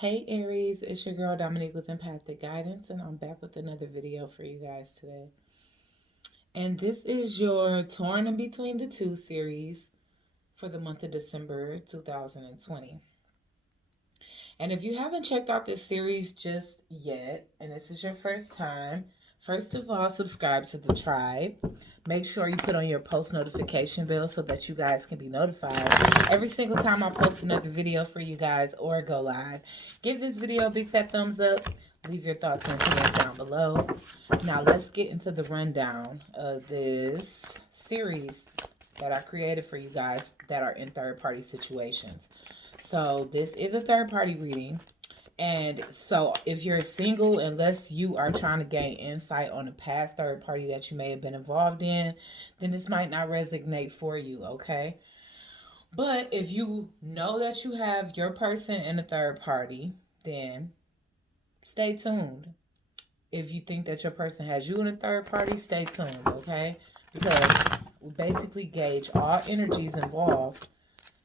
Hey Aries, it's your girl Dominique with Empathic Guidance, and I'm back with another video for you guys today. And this is your Torn in Between the Two series for the month of December 2020. And if you haven't checked out this series just yet, and this is your first time, first of all, subscribe to the tribe. Make sure you put on your post notification bell so that you guys can be notified every single time I post another video for you guys or go live. Give this video a big fat thumbs up. Leave your thoughts and opinions down below. Now let's get into the rundown of this series that I created for you guys that are in third-party situations. So this is a third-party reading. And so if you're single, unless you are trying to gain insight on a past third party that you may have been involved in, then this might not resonate for you, okay? But if you know that you have your person in a third party, then stay tuned. If you think that your person has you in a third party, stay tuned, okay? Because we basically gauge all energies involved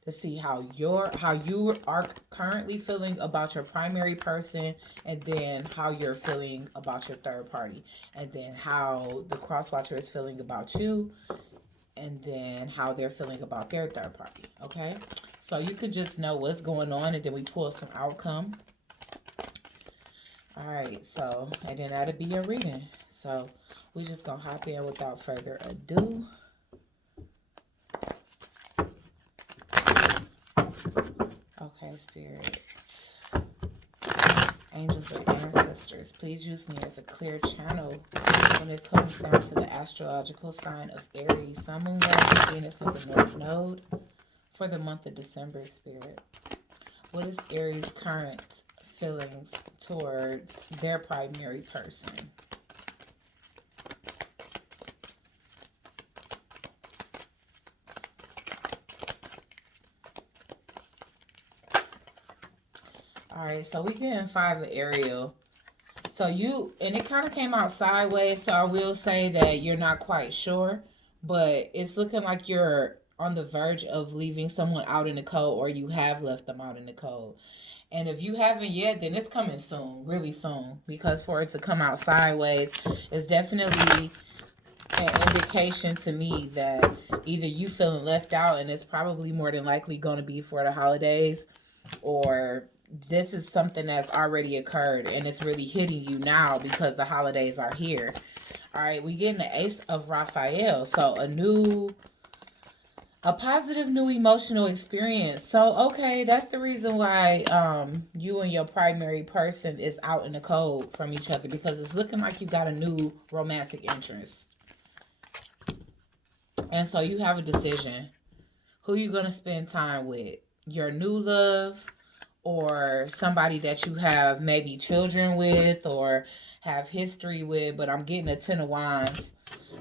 to see how you are currently feeling about your primary person, and then how you're feeling about your third party, and then how the cross watcher is feeling about you, and then how they're feeling about their third party. Okay, so you could just know what's going on, and then we pull some outcome. All right, so and then that'll be your reading. So we just gonna hop in without further ado. Okay, Spirit, angels and ancestors, please use me as a clear channel when it comes down to the astrological sign of Aries, Sun, Moon, Rising, Venus in the North Node for the month of December, Spirit. What is Aries' current feelings towards their primary person? All right, so we getting 5 of Ariel. So and it kind of came out sideways, so I will say that you're not quite sure, but it's looking like you're on the verge of leaving someone out in the cold, or you have left them out in the cold. And if you haven't yet, then it's coming soon, really soon, because for it to come out sideways is definitely an indication to me that either you feeling left out, and it's probably more than likely going to be for the holidays, or this is something that's already occurred and it's really hitting you now because the holidays are here. All right, we getting the Ace of Rafael. So a positive new emotional experience. So okay, that's the reason why you and your primary person is out in the cold from each other, because it's looking like you got a new romantic interest. And so you have a decision. Who you gonna spend time with? Your new love, or somebody that you have maybe children with or have history with, but I'm getting a 10 of Wands.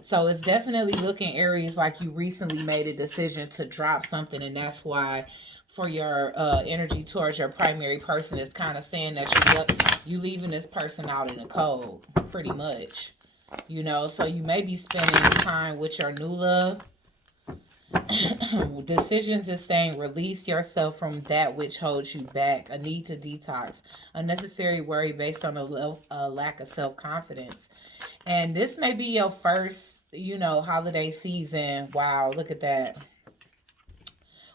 So it's definitely looking, Aries, like you recently made a decision to drop something, and that's why for your energy towards your primary person is kind of saying that you leaving this person out in the cold, pretty much. You know, so you may be spending time with your new love. Decisions is saying release yourself from that which holds you back, a need to detox, unnecessary worry based on a lack of self-confidence. And this may be your first, holiday season. Wow, look at that.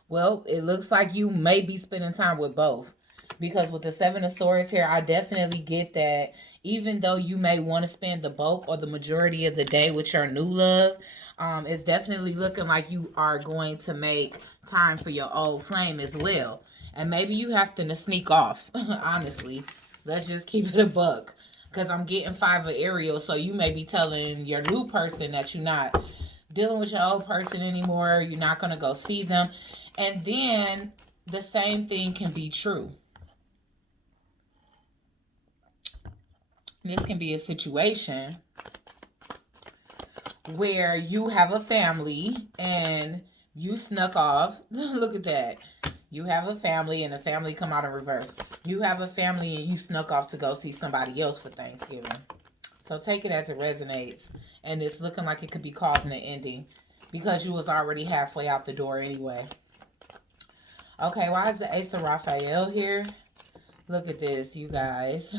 Well, it looks like you may be spending time with both, because with the 7 of Swords here, I definitely get that even though you may want to spend the bulk or the majority of the day with your new love, it's definitely looking like you are going to make time for your old flame as well. And maybe you have to sneak off, honestly. Let's just keep it a buck, because I'm getting 5 of Ariel, so you may be telling your new person that you're not dealing with your old person anymore. You're not going to go see them. And then the same thing can be true. This can be a situation where you have a family and you snuck off. Look at that. You have a family and the family come out in reverse. You have a family and you snuck off to go see somebody else for Thanksgiving. So take it as it resonates. And it's looking like it could be causing an ending because you was already halfway out the door anyway. Okay, why is the Ace of Rafael here? Look at this, you guys.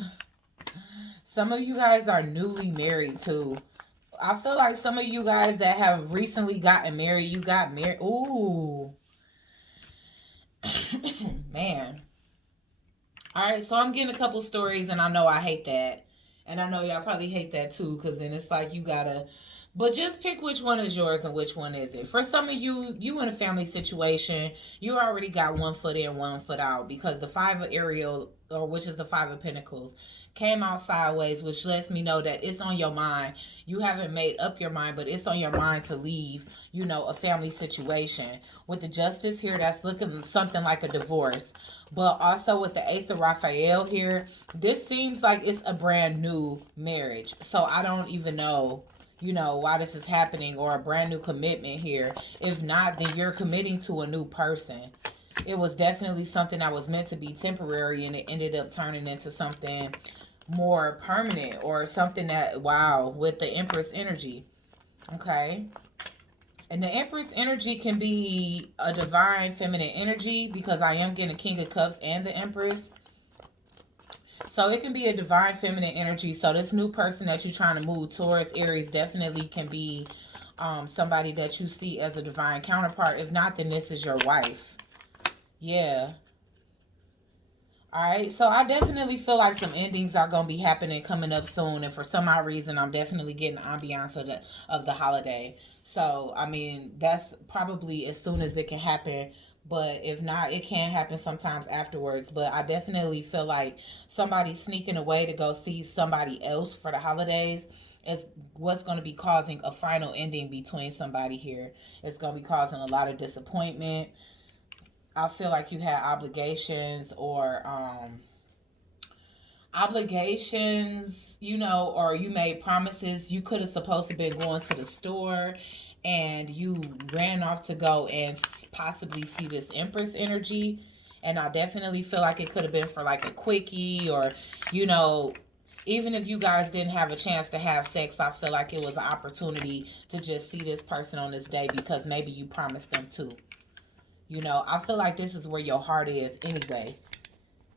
Some of you guys are newly married too. I feel like some of you guys that have recently gotten married, you got married. Ooh. Man. All right, so I'm getting a couple stories, and I know I hate that. And I know y'all probably hate that too, because then it's like you gotta. But just pick which one is yours and which one is it. For some of you, you in a family situation, you already got one foot in, one foot out, because the Five of Ariel, or which is the Five of Pentacles, came out sideways, which lets me know that it's on your mind. You haven't made up your mind, but it's on your mind to leave, you know, a family situation. With the Justice here, that's looking something like a divorce. But also with the Ace of Rafael here, this seems like it's a brand new marriage. So I don't even know, you know, why this is happening, or a brand new commitment here. If not, then you're committing to a new person. It was definitely something that was meant to be temporary, and it ended up turning into something more permanent, or something that, wow, with the Empress energy. Okay. And the Empress energy can be a divine feminine energy, because I am getting a King of Cups and the Empress. So it can be a divine feminine energy. So this new person that you're trying to move towards, Aries, definitely can be somebody that you see as a divine counterpart. If not, then this is your wife. Yeah. All right. So I definitely feel like some endings are going to be happening coming up soon. And for some odd reason, I'm definitely getting the ambiance of the holiday. So, I mean, that's probably as soon as it can happen. But if not, it can happen sometimes afterwards. But I definitely feel like somebody sneaking away to go see somebody else for the holidays is what's going to be causing a final ending between somebody here. It's going to be causing a lot of disappointment. I feel like you had obligations, you know, or you made promises. You could have supposed to been going to the store, and you ran off to go and possibly see this Empress energy. And I definitely feel like it could have been for like a quickie, or, you know, even if you guys didn't have a chance to have sex, I feel like it was an opportunity to just see this person on this day, because maybe you promised them to. You know, I feel like this is where your heart is anyway.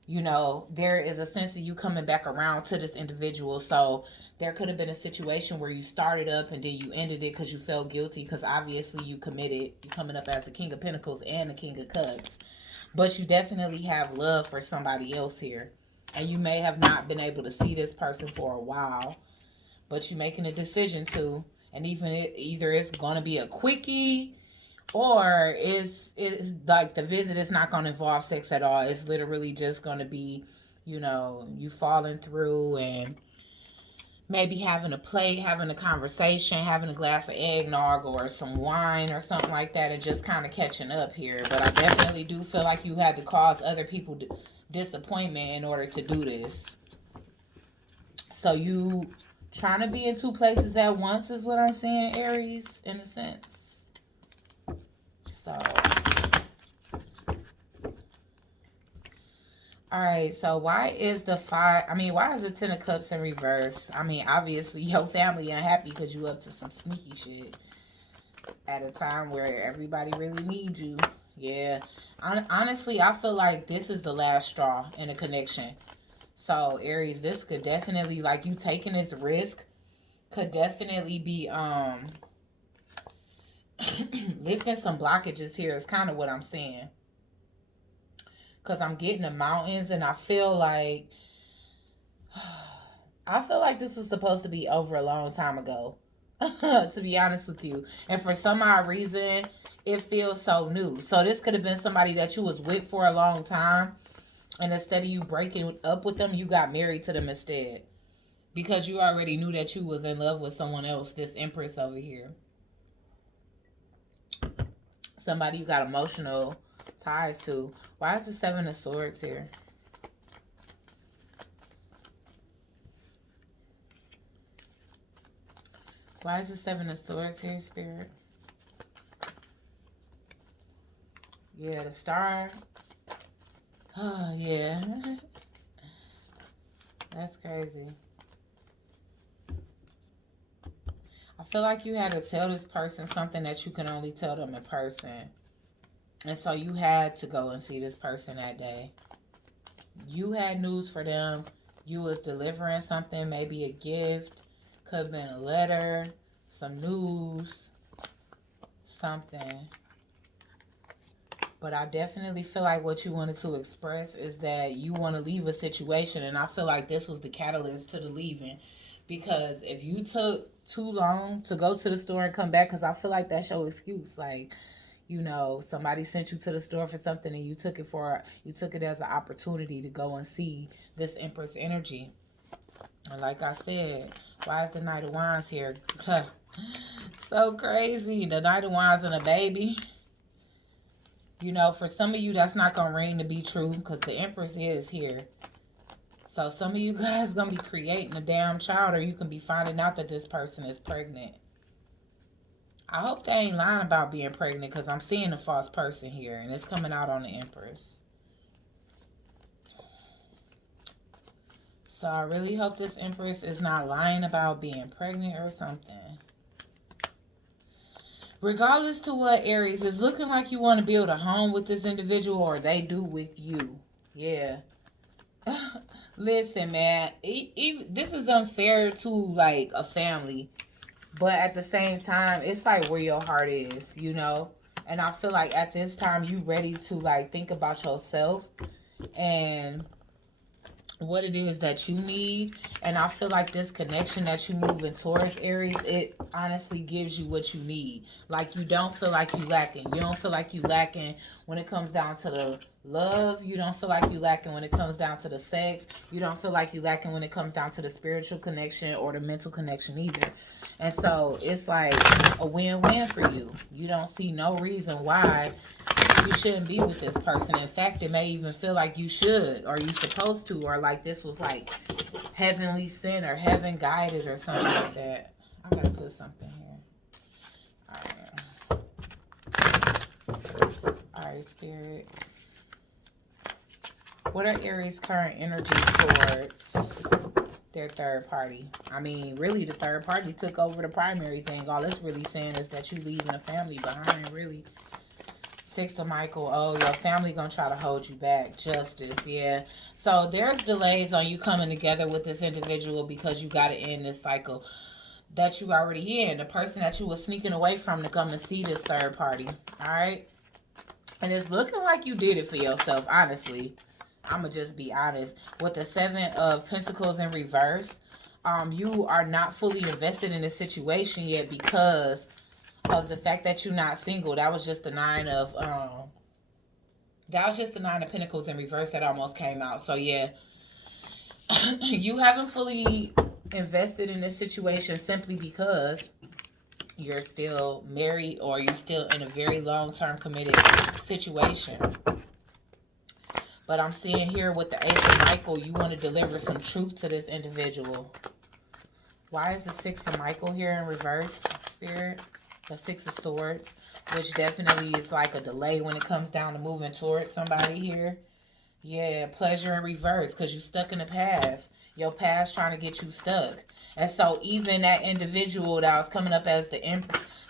You know, there is a sense of you coming back around to this individual. So there could have been a situation where you started up and then you ended it because you felt guilty, because obviously you committed. You're coming up as the King of Pentacles and the King of Cups. But you definitely have love for somebody else here. And you may have not been able to see this person for a while, but you're making a decision to. And either it's going to be a quickie, or it's like the visit is not going to involve sex at all. It's literally just going to be, you know, you falling through and maybe having a plate, having a conversation, having a glass of eggnog or some wine or something like that, and just kind of catching up here. But I definitely do feel like you had to cause other people disappointment in order to do this. So you trying to be in two places at once is what I'm saying, Aries, in a sense. So, all right, so why is the why is the Ten of Cups in reverse? I mean, obviously your family unhappy because you up to some sneaky shit at a time where everybody really needs you. Yeah. Honestly, I feel like this is the last straw in a connection. So, Aries, this could definitely, like, you taking this risk could definitely be lifting some blockages here is kind of what I'm saying. Because I'm getting the mountains, and I feel like this was supposed to be over a long time ago. To be honest with you. And for some odd reason, it feels so new. So this could have been somebody that you was with for a long time, and instead of you breaking up with them, you got married to them instead. Because you already knew that you was in love with someone else, this Empress over here. Somebody you got emotional ties to. Why is the Seven of Swords here? Why is the Seven of Swords here, Spirit? Yeah, the Star. Oh, yeah. That's crazy. I feel like you had to tell this person something that you can only tell them in person. And so you had to go and see this person that day. You had news for them. You was delivering something, maybe a gift. Could have been a letter, some news, something. But I definitely feel like what you wanted to express is that you want to leave a situation. And I feel like this was the catalyst to the leaving. Because if you took too long to go to the store and come back, because I feel like that's your excuse. Like, you know, somebody sent you to the store for something and you took it as an opportunity to go and see this Empress energy. And like I said, why is the Knight of Wands here? So crazy. The Knight of Wands and a baby. You know, for some of you, that's not going to ring to be true because the Empress is here. So some of you guys going to be creating a damn child, or you can be finding out that this person is pregnant. I hope they ain't lying about being pregnant because I'm seeing a false person here and it's coming out on the Empress. So I really hope this Empress is not lying about being pregnant or something. Regardless to what, Aries, it's looking like you want to build a home with this individual, or they do with you. Yeah. Listen, man. This is unfair to, like, a family. But at the same time, it's like where your heart is, you know? And I feel like at this time, you ready to, like, think about yourself and what it is that you need. And I feel like this connection that you moving towards, Aries, it honestly gives you what you need. Like, you don't feel like you lacking. You don't feel like you lacking when it comes down to the love. You don't feel like you lacking when it comes down to the sex. You don't feel like you lacking when it comes down to the spiritual connection or the mental connection either. And so it's like a win-win for you. You don't see no reason why you shouldn't be with this person. In fact, it may even feel like you should, or you supposed to, or like this was like heavenly sent or heaven guided or something like that. I gotta put something here. Alright, Spirit. What are Aries' current energy towards their third party? I mean, really, the third party took over the primary thing. All it's really saying is that you leaving a family behind, really. Six of Michael. Oh, your family gonna try to hold you back. Justice, yeah. So there's delays on you coming together with this individual because you got to end this cycle that you already in. The person that you were sneaking away from to come and see this third party. All right. And it's looking like you did it for yourself, honestly. I'm going to just be honest. With the Seven of Pentacles in reverse, you are not fully invested in this situation yet because of the fact that you're not single. That was just the Nine of Pentacles in reverse that almost came out. So yeah, you haven't fully invested in this situation simply because you're still married or you're still in a very long-term committed situation. But I'm seeing here with the Ace of Michael, you want to deliver some truth to this individual. Why is the Six of Michael here in reverse, Spirit? The Six of Swords, which definitely is like a delay when it comes down to moving towards somebody here. Yeah, pleasure in reverse because you're stuck in the past. Your past trying to get you stuck. And so even that individual that was coming up as the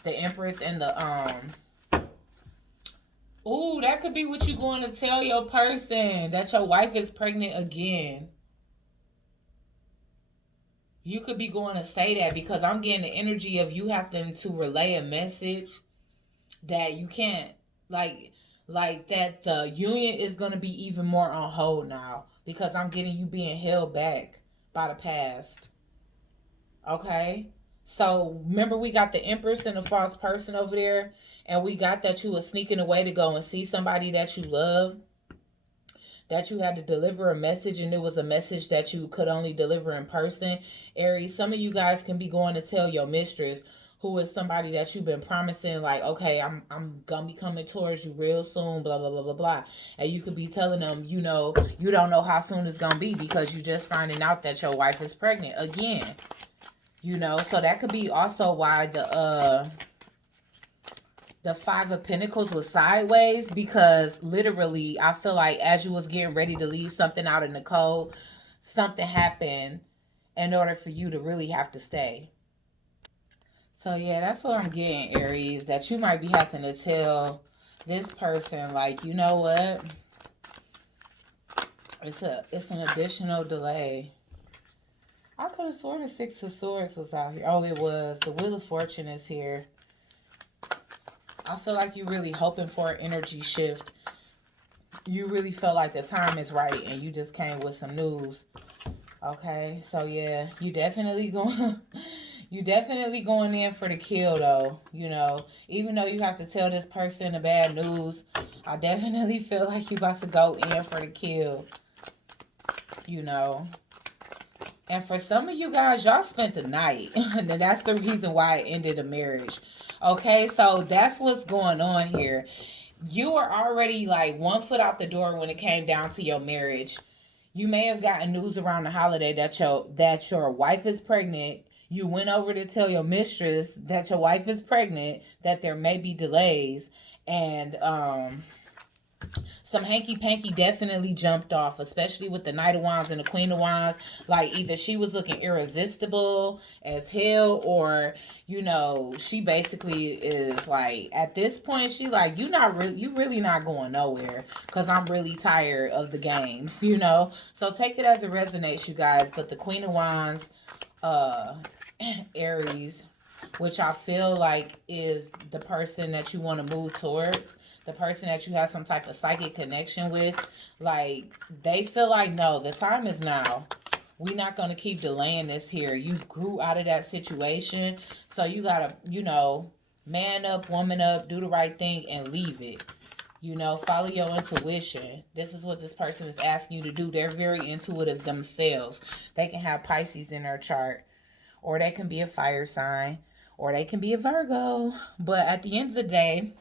Empress and the ooh, that could be what you're going to tell your person, that your wife is pregnant again. You could be going to say that because I'm getting the energy of you having to relay a message that you can't, like that the union is going to be even more on hold now because I'm getting you being held back by the past. Okay? So remember we got the Empress and the false person over there, and we got that you were sneaking away to go and see somebody that you love, that you had to deliver a message, and it was a message that you could only deliver in person. Aries, some of you guys can be going to tell your mistress, who is somebody that you've been promising, like, okay, I'm gonna be coming towards you real soon, blah, blah, blah, blah, blah. And you could be telling them, you know, you don't know how soon it's gonna be because you just finding out that your wife is pregnant again. You know, so that could be also why the Five of Pentacles was sideways, because literally I feel like as you was getting ready to leave something out in the cold, something happened in order for you to really have to stay. So yeah, that's what I'm getting, Aries, that you might be having to tell this person, like, you know what? It's an additional delay. I could have sworn the Six of Swords was out here. Oh, it was. The Wheel of Fortune is here. I feel like you're really hoping for an energy shift. You really feel like the time is right and you just came with some news. Okay, so yeah, you definitely going in for the kill though. You know, even though you have to tell this person the bad news, I definitely feel like you about to go in for the kill. You know. And for some of you guys, y'all spent the night. And that's the reason why it ended a marriage. Okay, so that's what's going on here. You were already like 1 foot out the door when it came down to your marriage. You may have gotten news around the holiday that your wife is pregnant. You went over to tell your mistress that your wife is pregnant, that there may be delays, and some hanky-panky definitely jumped off, especially with the Knight of Wands and the Queen of Wands. Like, either she was looking irresistible as hell, or, you know, she basically is like, at this point, she like, you really not going nowhere, because I'm really tired of the games, you know? So take it as it resonates, you guys. But the Queen of Wands, Aries, which I feel like is the person that you want to move towards, the person that you have some type of psychic connection with. Like, they feel like, no, the time is now. We're not going to keep delaying this here. You grew out of that situation, so you got to, you know, man up, woman up, do the right thing, and leave it. You know, follow your intuition. This is what this person is asking you to do. They're very intuitive themselves. They can have Pisces in their chart, or they can be a fire sign, or they can be a Virgo. But at the end of the day,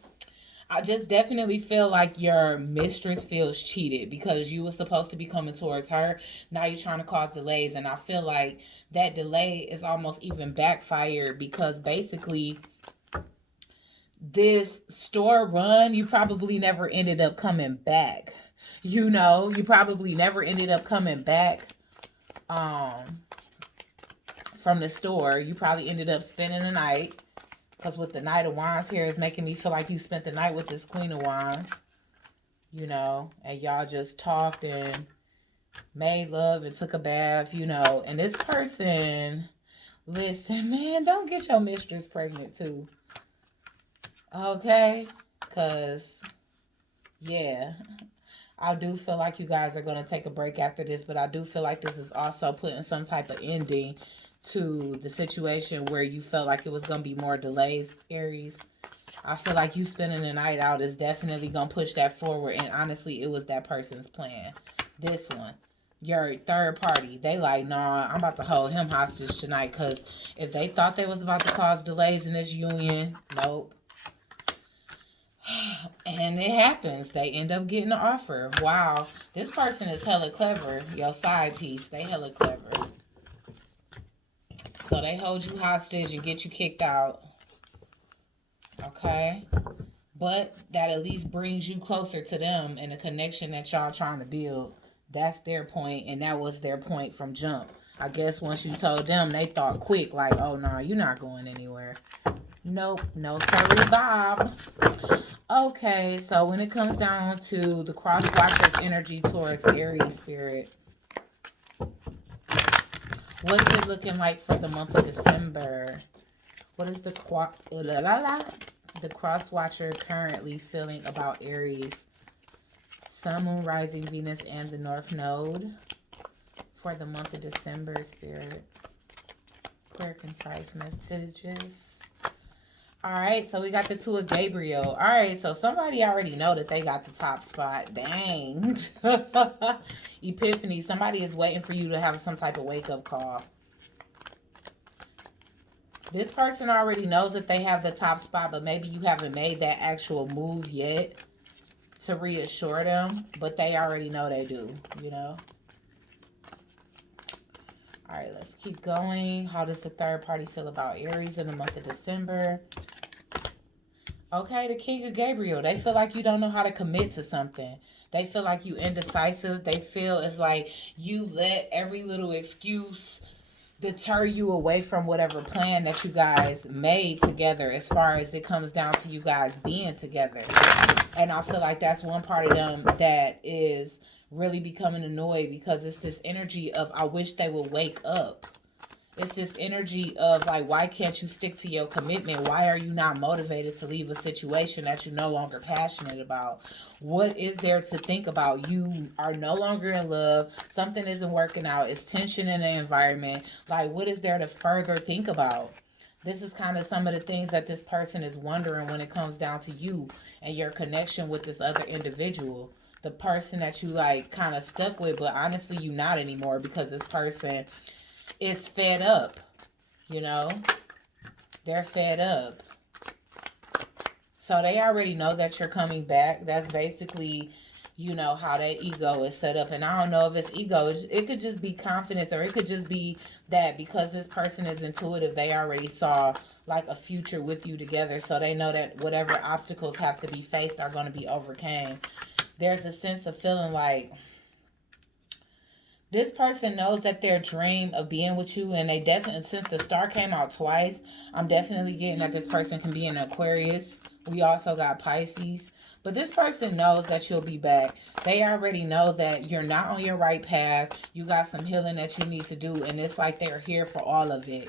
I just definitely feel like your mistress feels cheated because you were supposed to be coming towards her. Now you're trying to cause delays. And I feel like that delay is almost even backfired, because basically this store run, you probably never ended up coming back. You know, you probably never ended up coming back from the store. You probably ended up spending the night. Because with the Knight of Wands here, is making me feel like you spent the night with this Queen of Wands. You know, and y'all just talked and made love and took a bath, you know. And this person, listen, man, don't get your mistress pregnant too. Okay? Because, yeah, I do feel like you guys are going to take a break after this. But I do feel like this is also putting some type of ending to the situation where you felt like it was going to be more delays, Aries. I feel like you spending the night out is definitely going to push that forward. And honestly, it was that person's plan. This one, your third party, they like, nah, I'm about to hold him hostage tonight. Because if they thought they was about to cause delays in this union, nope. And it happens. They end up getting an offer. Wow. This person is hella clever. Your side piece, they hella clever. So they hold you hostage and get you kicked out. Okay? But that at least brings you closer to them and the connection that y'all trying to build. That's their point, and that was their point from jump. I guess once you told them, they thought quick, like, oh, no, you're not going anywhere. Nope, no sorry, Bob. Okay, so when it comes down to the cross-watcher's energy towards Aries spirit, what's it looking like for the month of December? What is the cross-watcher currently feeling about Aries? Sun, Moon, Rising, Venus, and the North Node for the month of December, Spirit. Clear, concise messages. All right, so we got the Two of Gabriel. All right, so somebody already know that they got the top spot. Dang. Epiphany. Somebody is waiting for you to have some type of wake-up call. This person already knows that they have the top spot, but maybe you haven't made that actual move yet to reassure them, but they already know they do, you know? All right, let's keep going. How does the third party feel about Aries in the month of December? Okay, the King of Gabriel. They feel like you don't know how to commit to something. They feel like you indecisive. They feel it's like you let every little excuse deter you away from whatever plan that you guys made together, as far as it comes down to you guys being together. And I feel like that's one part of them that is really becoming annoyed, because it's this energy of, I wish they would wake up. It's this energy of like, why can't you stick to your commitment? Why are you not motivated to leave a situation that you're no longer passionate about? What is there to think about? You are no longer in love. Something isn't working out. It's tension in the environment. Like, what is there to further think about? This is kind of some of the things that this person is wondering when it comes down to you and your connection with this other individual. The person that you like kind of stuck with, but honestly you not anymore, because this person is fed up, you know? They're fed up. So they already know that you're coming back. That's basically, you know, how that ego is set up. And I don't know if it's ego. It could just be confidence, or it could just be that because this person is intuitive, they already saw like a future with you together. So they know that whatever obstacles have to be faced are going to be overcame. There's a sense of feeling like this person knows that their dream of being with you, and they definitely, since the star came out twice, I'm definitely getting that this person can be an Aquarius. We also got Pisces. But this person knows that you'll be back. They already know that you're not on your right path. You got some healing that you need to do, and it's like they're here for all of it.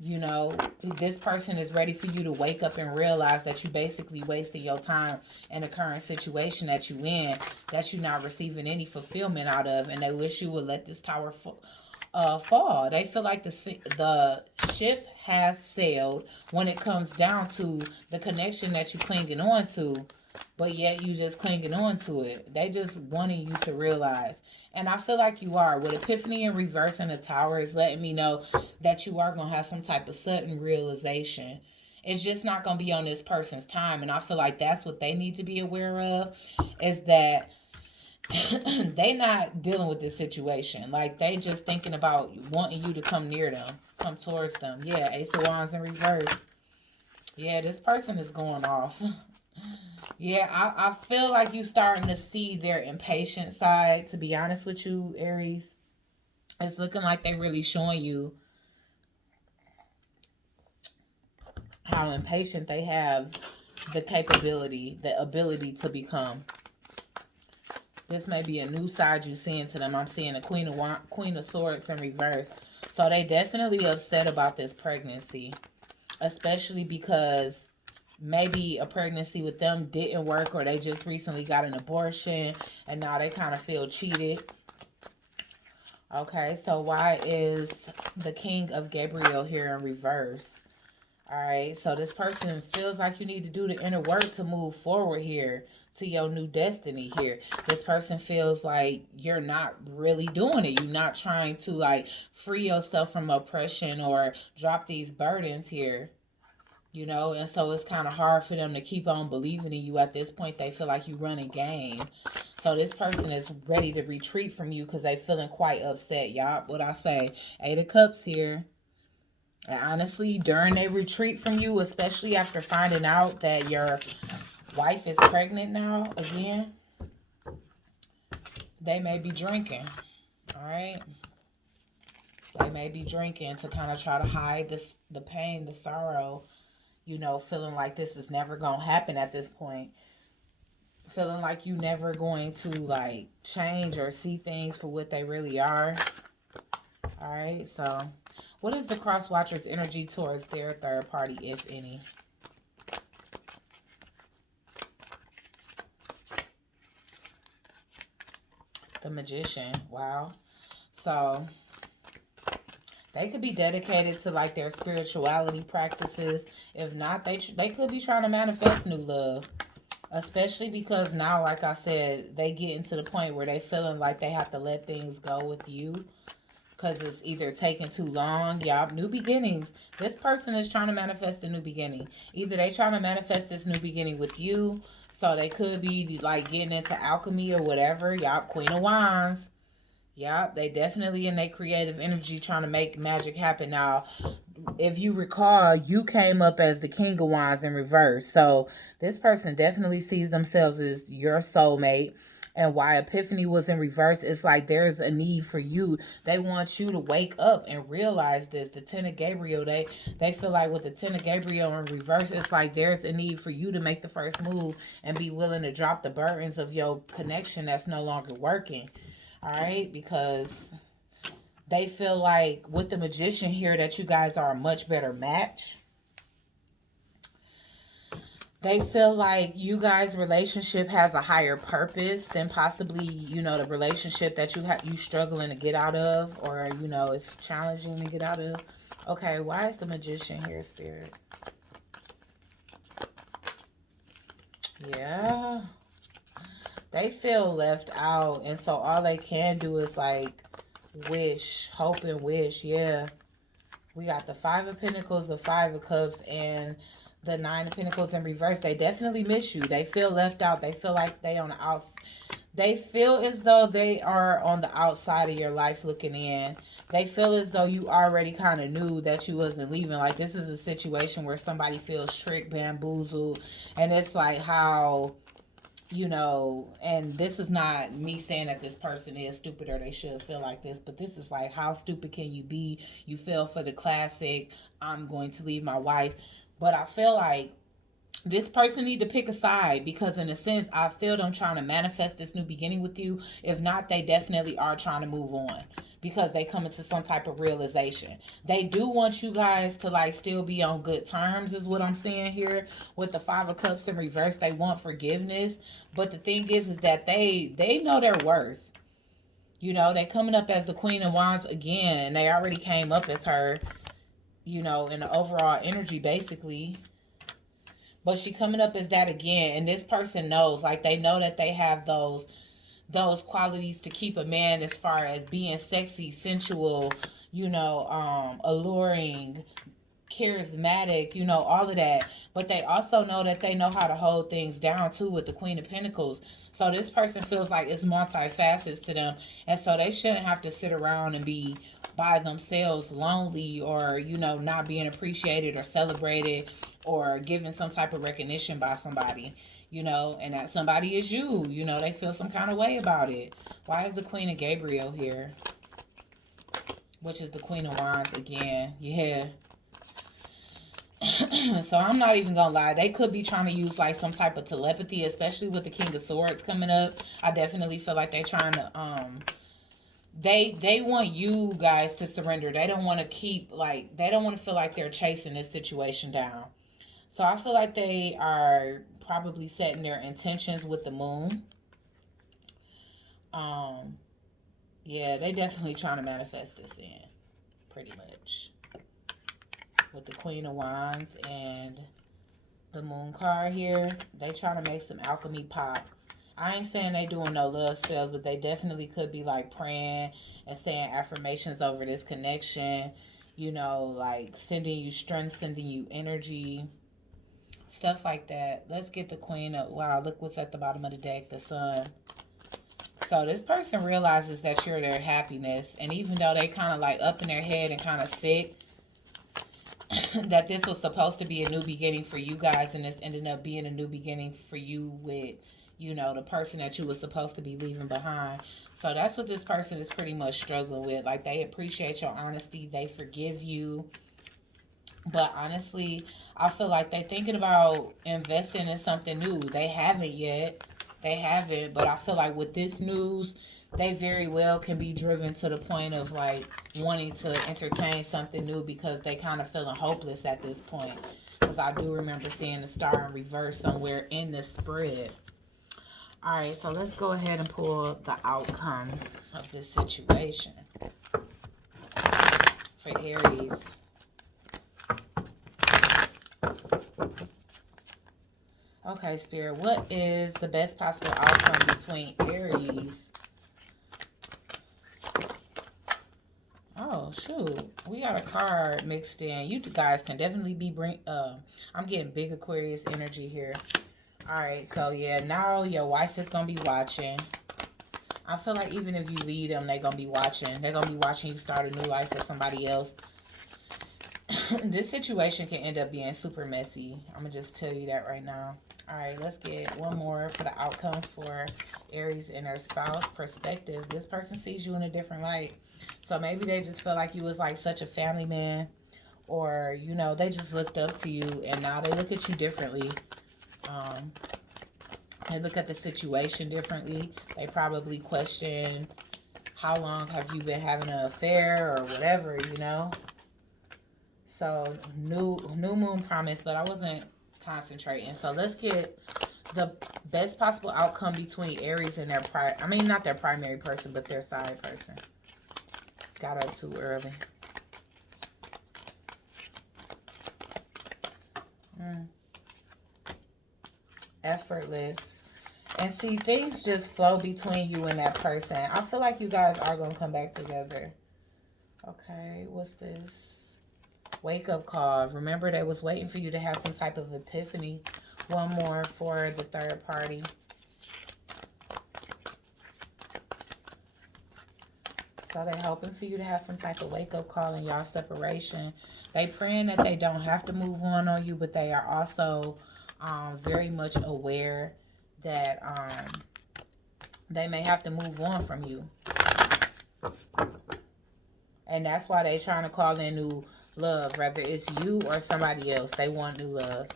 You know, this person is ready for you to wake up and realize that you basically wasted your time in the current situation that you in, that you're not receiving any fulfillment out of, and they wish you would let this tower fall. They feel like the ship has sailed when it comes down to the connection that you're clinging on to, but yet you just clinging on to it. They just wanting you to realize. And I feel like you are. With Epiphany in reverse and the tower is letting me know that you are going to have some type of sudden realization. It's just not going to be on this person's time. And I feel like that's what they need to be aware of, is that they not dealing with this situation. Like, they just thinking about wanting you to come near them, come towards them. Yeah, Ace of Wands in reverse. Yeah, this person is going off. Yeah, I feel like you starting to see their impatient side, to be honest with you, Aries. It's looking like they really showing you how impatient they have the capability, the ability to become. This may be a new side you seeing to them. I'm seeing a Queen of Swords in reverse. So they definitely upset about this pregnancy, especially because maybe a pregnancy with them didn't work, or they just recently got an abortion and now they kind of feel cheated. Okay, so why is the King of Gabriel here in reverse? All right, so this person feels like you need to do the inner work to move forward here to your new destiny here. This person feels like you're not really doing it. You're not trying to like free yourself from oppression or drop these burdens here. You know, and so it's kind of hard for them to keep on believing in you at this point. They feel like you run a game. So this person is ready to retreat from you because they feeling quite upset, y'all. What I say, 8 of Cups here. And honestly, during a retreat from you, especially after finding out that your wife is pregnant now again, they may be drinking. All right. They may be drinking to kind of try to hide the pain, the sorrow. You know, feeling like this is never going to happen at this point. Feeling like you never going to, like, change or see things for what they really are. All right, so what is the Cross Watcher's energy towards their third party, if any? The Magician. Wow. So they could be dedicated to like their spirituality practices. If not, they could be trying to manifest new love. Especially because now, like I said, they getting to the point where they feeling like they have to let things go with you. Because it's either taking too long. Y'all, new beginnings. This person is trying to manifest a new beginning. Either they trying to manifest this new beginning with you. So they could be like getting into alchemy or whatever. Y'all, Queen of Wands. Yep, they definitely in their creative energy trying to make magic happen. Now, if you recall, you came up as the King of Wands in reverse. So this person definitely sees themselves as your soulmate. And why Epiphany was in reverse, it's like there's a need for you. They want you to wake up and realize this. The Ten of Gabriel, they feel like with the Ten of Gabriel in reverse, it's like there's a need for you to make the first move and be willing to drop the burdens of your connection that's no longer working. All right? Because they feel like with the Magician here that you guys are a much better match. They feel like you guys' relationship has a higher purpose than possibly, you know, the relationship that you struggling to get out of, or, you know, it's challenging to get out of. Okay, why is the Magician here, Spirit? Yeah. They feel left out, and so all they can do is, like, wish, hope and wish. Yeah. We got the Five of Pentacles, the Five of Cups, and the Nine of Pentacles in reverse. They definitely miss you. They feel left out. They feel like they on the outside. They feel as though they are on the outside of your life looking in. They feel as though you already kind of knew that you wasn't leaving. Like, this is a situation where somebody feels tricked, bamboozled. And it's like how, you know, and this is not me saying that this person is stupid or they should feel like this, but this is like, how stupid can you be? You fell for the classic, I'm going to leave my wife. But I feel like this person need to pick a side, because in a sense, I feel them trying to manifest this new beginning with you. If not, they definitely are trying to move on, because they come into some type of realization. They do want you guys to, like, still be on good terms, is what I'm saying here. With the Five of Cups in reverse, they want forgiveness. But the thing is that they know their worth. You know, they coming up as the Queen of Wands again, and they already came up as her, you know, in the overall energy, basically. But she coming up as that again. And this person knows, like, they know that they have those qualities to keep a man, as far as being sexy, sensual, you know, alluring, charismatic, you know, all of that. But they also know that they know how to hold things down too, with the Queen of Pentacles. So this person feels like it's multifacets to them, and so they shouldn't have to sit around and be by themselves lonely, or, you know, not being appreciated or celebrated or given some type of recognition by somebody, you know, and that somebody is you. You know, they feel some kind of way about it. Why is the Queen of Gabriel here, which is the Queen of Wands again? Yeah. So I'm not even gonna lie, they could be trying to use like some type of telepathy, especially with the King of Swords coming up. I definitely feel like they're trying to they want you guys to surrender. They don't want to keep, like, they don't want to feel like they're chasing this situation down. So I feel like they are probably setting their intentions with the moon. Yeah, they definitely trying to manifest this in, pretty much. With the Queen of Wands and the Moon card here, they trying to make some alchemy pop. I ain't saying they doing no love spells, but they definitely could be, like, praying and saying affirmations over this connection. You know, like sending you strength, sending you energy, stuff like that. Let's get the Queen of... Wow, look what's at the bottom of the deck, the Sun. So this person realizes that you're their happiness. And even though they kind of like up in their head and kind of sick, that this was supposed to be a new beginning for you guys, and this ended up being a new beginning for you with, you know, the person that you were supposed to be leaving behind. So that's what this person is pretty much struggling with. Like, they appreciate your honesty. They forgive you. But honestly, I feel like they're thinking about investing in something new. They haven't yet. They haven't. But I feel like with this news, they very well can be driven to the point of, like, wanting to entertain something new, because they kind of feeling hopeless at this point. Because I do remember seeing the star in reverse somewhere in the spread. Alright, so let's go ahead and pull the outcome of this situation for Aries. Okay, Spirit, what is the best possible outcome between Aries? Oh, shoot. We got a card mixed in. You guys can definitely be I'm getting big Aquarius energy here. Alright, so yeah, now your wife is going to be watching. I feel like even if you leave them, they're going to be watching. They're going to be watching you start a new life with somebody else. This situation can end up being super messy. I'm going to just tell you that right now. All right, let's get one more for the outcome for Aries and their spouse perspective. This person sees you in a different light. So maybe they just feel like you was like such a family man, or, you know, they just looked up to you and now they look at you differently. They look at the situation differently. They probably question, how long have you been having an affair or whatever, you know? So new moon promise, but I wasn't concentrating. So let's get the best possible outcome between Aries and their not their primary person, but their side person. Got up too early. Effortless. And see, things just flow between you and that person. I feel like you guys are going to come back together. Okay, what's this? Wake up call. Remember, they was waiting for you to have some type of epiphany. One more for the third party. So they're hoping for you to have some type of wake up call in y'all separation. They praying that they don't have to move on you, but they are also very much aware that they may have to move on from you. And that's why they trying to call in new love, whether it's you or somebody else. They want new love.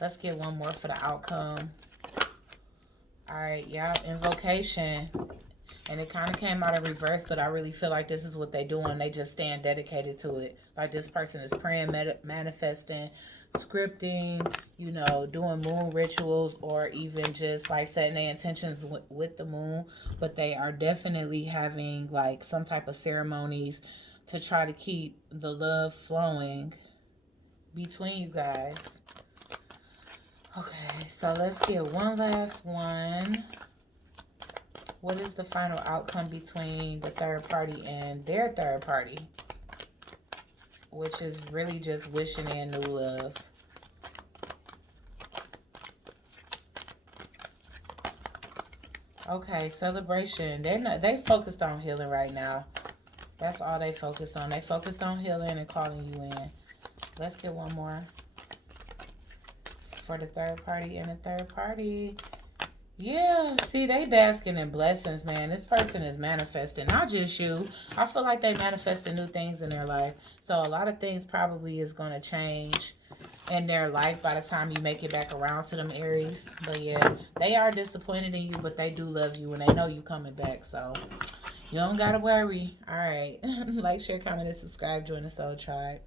Let's get one more for the outcome. All right, y'all, invocation. And it kind of came out of reverse, but I really feel like this is what they doing. They just stand dedicated to it. Like this person is praying, manifesting, scripting, you know, doing moon rituals, or even just like setting their intentions with the moon. But they are definitely having like some type of ceremonies to try to keep the love flowing between you guys. Okay, so let's get one last one. What is the final outcome between the third party and their third party? Which is really just wishing in new love. Okay, celebration. They focused on healing right now. That's all they focused on. They focused on healing and calling you in. Let's get one more for the third party and the third party. Yeah, see, they basking in blessings, man. This person is manifesting, not just you. I feel like they manifesting new things in their life. So a lot of things probably is going to change in their life by the time you make it back around to them, Aries. But yeah, they are disappointed in you, but they do love you and they know you coming back. So you don't got to worry. All right. Like, share, comment, and subscribe. Join the Soul Tribe.